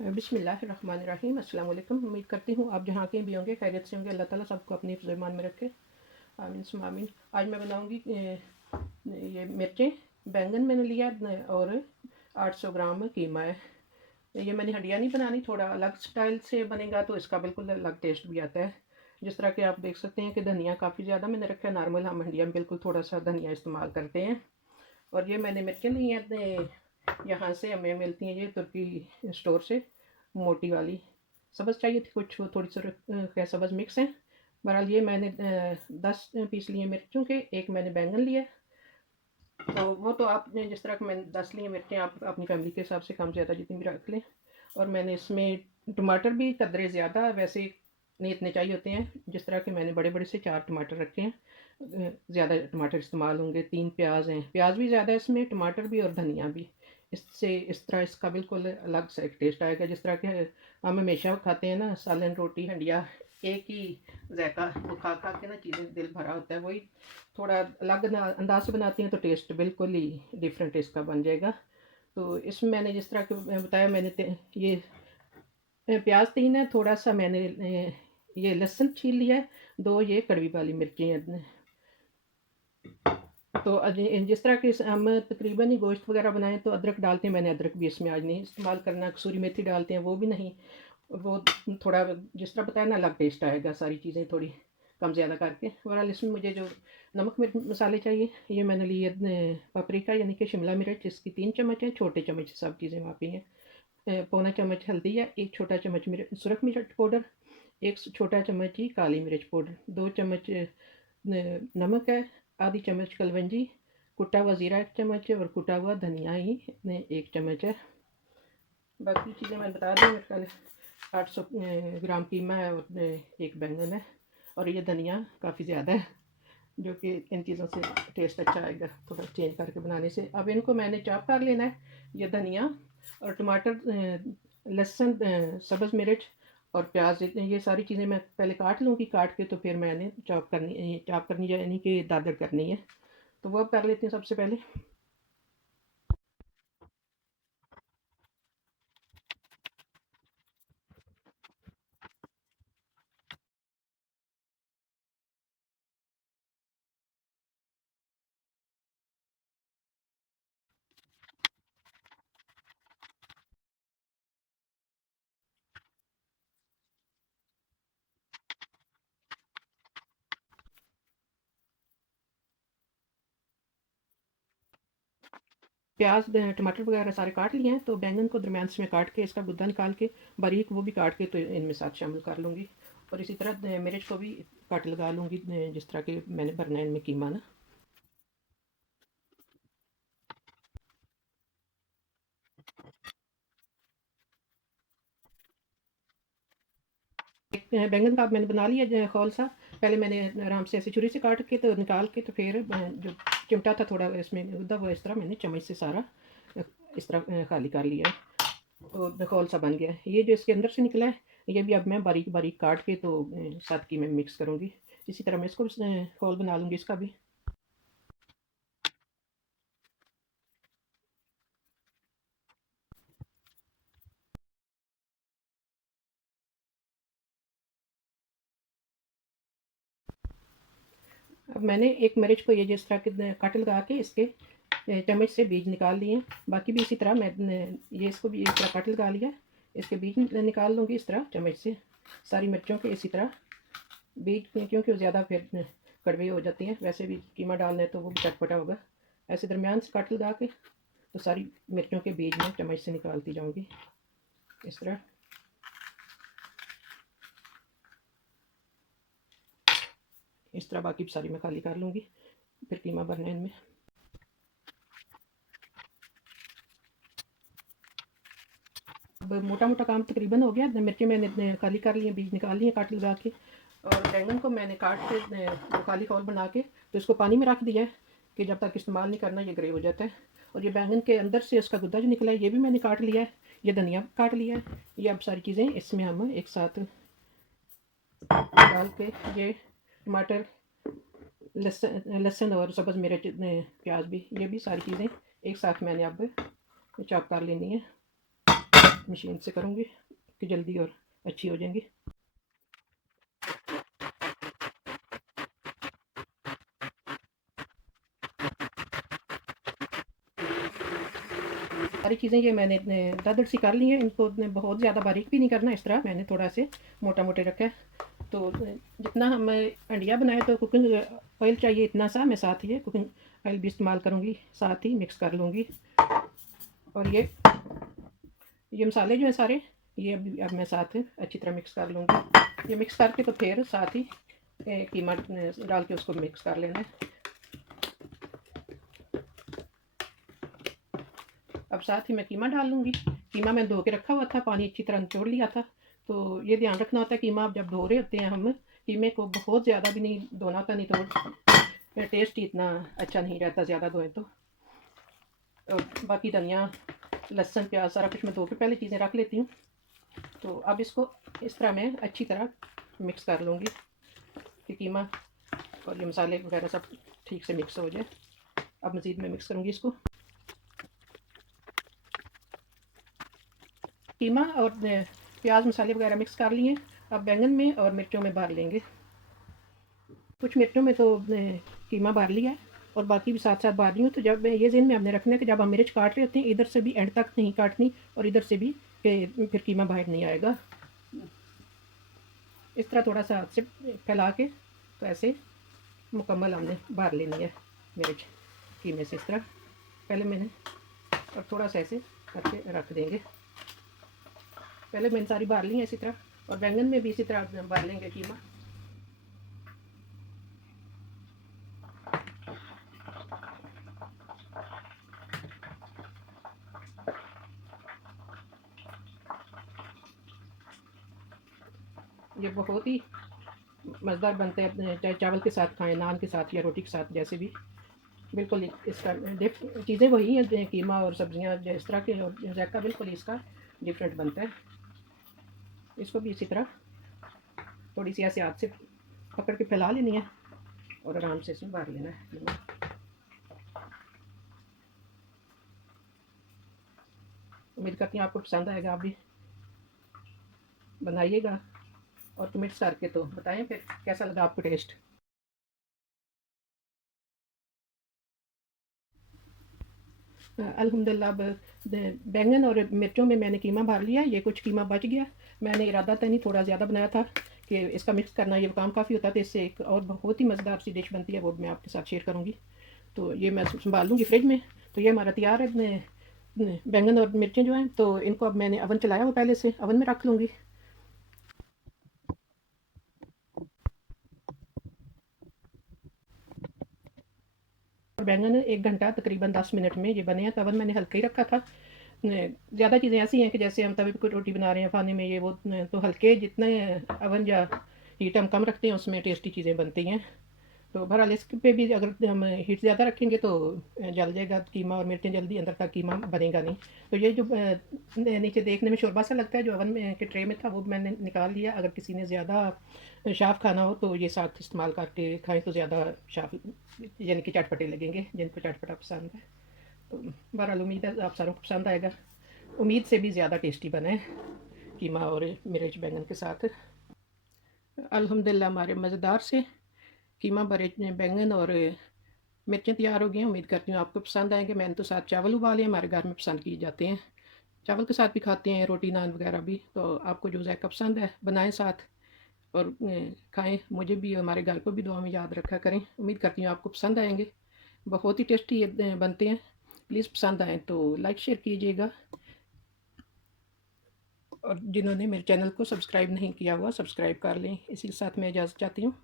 बिस्मिल्लाहिर्रहमानिर्रहीम। अस्सलाम वालेकुम। उम्मीद करती हूँ आप जहाँ के भी होंगे खैरियत से होंगे। अल्लाह ताला सबको अपनी हिफ्ज़ ईमान में रखे, आमीन सुम्मा आमीन। आज मैं बनाऊँगी ये मिर्चें, बैंगन मैंने लिया और 800 ग्राम कीमा है। ये मैंने हंडिया नहीं बनानी, थोड़ा अलग स्टाइल से बनेगा तो इसका बिल्कुल अलग टेस्ट भी आता है। जिस तरह के आप देख सकते हैं कि धनिया काफ़ी ज़्यादा मैंने रखा है। नॉर्मल हम हंडिया में बिल्कुल थोड़ा सा धनिया इस्तेमाल करते हैं। और ये मैंने मिर्चें ली हैं यहाँ से, हमें मिलती हैं ये तुर्की स्टोर से, मोटी वाली। सब्ज़ चाहिए थी कुछ, थोड़ी सी सब्ज़ मिक्स हैं। बहरहाल ये मैंने 10 पीस लिए मिर्चों के, एक मैंने बैंगन लिया। तो वो तो आपने जिस तरह मैंने 10 लिए मिर्चें, आप अपनी फैमिली के हिसाब से कम ज़्यादा जितनी भी रख लें। और मैंने इसमें टमाटर भी कदरे ज़्यादा, वैसे नहीं इतने चाहिए होते हैं। जिस तरह के मैंने बड़े बड़े से 4 टमाटर रखे हैं, ज़्यादा टमाटर इस्तेमाल होंगे। 3 प्याज हैं, प्याज भी ज़्यादा है इसमें, टमाटर भी और धनिया भी। इससे इस तरह इसका बिल्कुल अलग सा एक टेस्ट आएगा। जिस तरह के हम हमेशा खाते हैं ना, सालन रोटी हंडिया, एक ही जायका, वो खा खा के ना चीज़ें दिल भरा होता है। वही थोड़ा अलग अंदाज से बनाती हैं तो टेस्ट बिल्कुल ही डिफरेंट इसका बन जाएगा। तो इसमें मैंने जिस तरह के बताया, मैंने ये प्याज 3 है, थोड़ा सा मैंने ये लहसुन छील लिया है, 2 ये कड़वी वाली मिर्ची हैं। तो जिस तरह के हम तकरीबन ही गोश्त वगैरह बनाएं तो अदरक डालते हैं, मैंने अदरक भी इसमें आज नहीं इस्तेमाल करना। कसूरी मेथी डालते हैं, वो भी नहीं। वो थोड़ा जिस तरह बताया ना, अलग टेस्ट आएगा सारी चीज़ें थोड़ी कम ज़्यादा करके। बहरहाल इसमें मुझे जो नमक मिर्च मसाले चाहिए, ये मैंने लिए पपरिका यानी कि शिमला मिर्च, इसकी 3 चम्मच है, छोटे चम्मच सब चीज़ें मापी हैं। पौना चम्मच हल्दी है, 1 छोटा चम्मच सुरख मिर्च पाउडर, 1 छोटा चम्मच ही काली मिर्च पाउडर, 2 चम्मच नमक है, आधी चम्मच कलवंजी, कुटा हुआ ज़ीरा 1 चम्मच और कुटा हुआ धनिया ही 1 चम्मच है। बाकी चीज़ें मैं बता दी। मेरे ख्याल 800 ग्राम कीमा है और एक बैंगन है। और ये धनिया काफ़ी ज़्यादा है, जो कि इन चीज़ों से टेस्ट अच्छा आएगा थोड़ा चेंज करके बनाने से। अब इनको मैंने चॉप कर लेना है, ये धनिया और टमाटर, लहसुन, सब्ज़ मिर्च और प्याज, ये सारी चीज़ें मैं पहले काट लूँगी। काट के तो फिर मैंने चॉप करनी यानी कि दादर करनी है। तो वो अब कर लेते हैं सबसे पहले। प्याज टमाटर वगैरह सारे काट लिए हैं, तो बैंगन को दरमियान से मैं काट के इसका गुद्दा निकाल के बारीक वो भी काट के तो इनमें साथ शामिल कर लूँगी। और इसी तरह मिर्च को भी काट लगा लूँगी, जिस तरह के मैंने भरना है इनमें कीमा ना। एक बैंगन का मैंने बना लिया खौल सा। पहले मैंने आराम से ऐसे छुरी से काट के तो निकाल के, तो फिर जो चिमटा था थोड़ा इसमें गुद्दा, वो इस तरह मैंने चम्मच से सारा इस तरह खाली कर लिया है। तो खौल सा बन गया है। ये जो इसके अंदर से निकला है, ये भी अब मैं बारीक बारीक काट के तो साथ की मैं मिक्स करूँगी। इसी तरह मैं इसको खौल बना लूँगी इसका भी। अब मैंने एक मिर्च को ये जिस तरह के कट लगा के इसके चम्मच से बीज निकाल लिए हैं। बाकी भी इसी तरह मैं ये इसको भी इस तरह कट लगा लिया, इसके बीज निकाल लूँगी इस तरह चम्मच से। सारी मिर्चों के इसी तरह बीज, क्योंकि वो ज़्यादा फिर कड़वी हो जाती हैं। वैसे भी कीमा डालना है तो वो भी चटपटा होगा। ऐसे दरमियान से कट लगा के तो सारी मिर्चों के बीज में चम्मच से निकालती जाऊँगी इस तरह। इस तरह बाकी सारी मैं खाली कर लूँगी, फिर कीमा भरना है इनमें। अब मोटा मोटा काम तकरीबन हो गया। मिर्ची मैंने खाली कर ली हैं, बीज निकाल लिए काट लगा के। और बैंगन को मैंने काट के वो खाली खौल बना के तो इसको पानी में रख दिया है कि जब तक इस्तेमाल नहीं करना ये ग्रे हो जाता है। और ये बैंगन के अंदर से इसका गुद्दा जो निकला है, ये भी मैंने काट लिया है। ये धनिया काट लिया है। ये अब सारी चीज़ें इसमें हम एक साथ डाल के, ये टमाटर, लहसुन और सब्ज़ मिर्च, प्याज भी, ये भी सारी चीज़ें एक साथ मैंने अब चॉप कर लेनी है। मशीन से करूँगी कि जल्दी और अच्छी हो जाएंगी। सारी चीज़ें ये मैंने दरदर सी कर ली हैं, इनको बहुत ज़्यादा बारीक भी नहीं करना, इस तरह मैंने थोड़ा से मोटा मोटे रखा है। तो जितना हम अंडिया बनाए तो कुकिंग ऑयल चाहिए इतना सा, मैं साथ ही कुकिंग ऑयल भी इस्तेमाल करूँगी, साथ ही मिक्स कर लूँगी। और ये मसाले जो हैं सारे, ये अब मैं साथ अच्छी तरह मिक्स कर लूँगी। ये मिक्स करके तो फिर साथ ही कीमा डाल के उसको मिक्स कर लेना है। अब साथ ही मैं कीमा डाल लूँगी। कीमा मैं धो के रखा हुआ था, पानी अच्छी तरह निचोड़ लिया था। तो ये ध्यान रखना होता है कीमा आप जब धो रहे होते हैं हम कीमे को बहुत ज़्यादा भी नहीं धोना होता, नहीं तो टेस्ट ही इतना अच्छा नहीं रहता ज़्यादा धोएं तो। और बाकी धनिया लहसुन प्याज सारा कुछ मैं धो के पहले चीज़ें रख लेती हूँ। तो अब इसको इस तरह मैं अच्छी तरह मिक्स कर लूँगी कि कीमा और ये मसाले वगैरह सब ठीक से मिक्स हो जाए। अब मज़ीद मैं मिक्स करूँगी इसको। कीमा और प्याज मसाले वगैरह मिक्स कर लिए। अब बैंगन में और मिर्चों में भर लेंगे। कुछ मिर्चों में तो कीमा भर लिया है और बाकी भी साथ साथ भर रही हूँ। तो जब ये ज़हन में हमने रखना है कि जब हम मिर्च काट रहे होते हैं इधर से भी एंड तक नहीं काटनी और इधर से भी कि फिर कीमा बाहर नहीं आएगा। इस तरह थोड़ा सा हाथ से फैला के तो ऐसे मुकम्मल हमने भर लेनी है मिर्च कीमे से। इस तरह पहले मैंने और थोड़ा सा ऐसे करके रख देंगे। पहले मैंने सारी भर ली है इसी तरह, और बैंगन में भी इसी तरह भर लेंगे कीमा। ये बहुत ही मज़ेदार बनते हैं, चाहे चावल के साथ खाएं, नान के साथ या रोटी के साथ, जैसे भी। बिल्कुल इसका चीज़ें वही हैं, कीमा और सब्जियां जिस तरह के, और जायका बिल्कुल इसका डिफरेंट बनता है। इसको भी इसी तरह थोड़ी सी ऐसे हाथ से पकड़ के फैला लेनी है और आराम से इसमें भर लेना है। उम्मीद करती हूँ आपको पसंद आएगा, आप भी बनाइएगा और कमेंट्स करके तो बताएं फिर कैसा लगा आपको टेस्ट। अल्हम्दुलिल्लाह बैंगन और मिर्चों में मैंने कीमा भर लिया। ये कुछ कीमा बच गया, मैंने इरादा था नहीं थोड़ा ज़्यादा बनाया था कि इसका मिक्स करना ये काम काफ़ी होता है, तो इससे एक और बहुत ही मज़ेदार सी डिश बनती है, वो मैं आपके साथ शेयर करूँगी। तो ये मैं संभाल लूँगी फ्रिज में। तो ये हमारा तैयार है बैंगन और मिर्चें जो हैं। तो इनको अब मैंने ओवन चलाया हुआ, पहले से ओवन में रख लूँगी। और बैंगन 1 घंटा तकरीबन 10 मिनट में ये बने हैं। तो ओवन मैंने हल्का ही रखा था। ज़्यादा चीज़ें ऐसी हैं कि जैसे हम तवे पे कोई रोटी बना रहे हैं खाने में, ये वो, तो हल्के जितने ओवन या हीट हम कम रखते हैं उसमें टेस्टी चीज़ें बनती हैं। तो बहरहाल इस पे भी अगर हम हीट ज़्यादा रखेंगे तो जल जाएगा कीमा और मिर्चें, जल्दी अंदर तक कीमा बनेगा नहीं। तो ये जो नीचे देखने में शोरबा सा लगता है जो ओवन में के ट्रे में था, वो मैंने निकाल लिया। अगर किसी ने ज़्यादा शाफ खाना हो तो ये साथ इस्तेमाल करके खाएं तो ज़्यादा शाफ यानी कि चटपटे लगेंगे, जिनको चटपटा पसंद है। तो बहरहाल उम्मीद है आप सारों को पसंद आएगा। उम्मीद से भी ज़्यादा टेस्टी बने कीमा और मिर्च बैंगन के साथ। अल्हम्दुलिल्लाह हमारे मज़ेदार से कीमा भरे बैंगन और मिर्चें तैयार हो गई हैं। उम्मीद करती हूँ आपको पसंद आएंगे। मैंने तो साथ चावल उबाले, हमारे घर में पसंद किए जाते हैं, चावल के साथ भी खाते हैं, रोटी नान वगैरह भी। तो आपको जो जायका पसंद है बनाएं साथ और खाएं। मुझे भी हमारे घर को भी दुआ में याद रखा करें। उम्मीद करती हूँ आपको पसंद आएंगे, बहुत ही टेस्टी बनते हैं। प्लीज़ पसंद आएँ तो लाइक शेयर कीजिएगा, और जिन्होंने मेरे चैनल को सब्सक्राइब नहीं किया हुआ सब्सक्राइब कर लें। इसी के साथ मैं इजाज़त चाहती हूँ।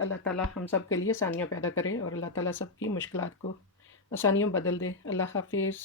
अल्लाह ताला हम सब के लिए आसानियाँ पैदा करे और अल्लाह ताला सबकी मुश्किलात को आसानियों में बदल दे। अल्लाह हाफिज़।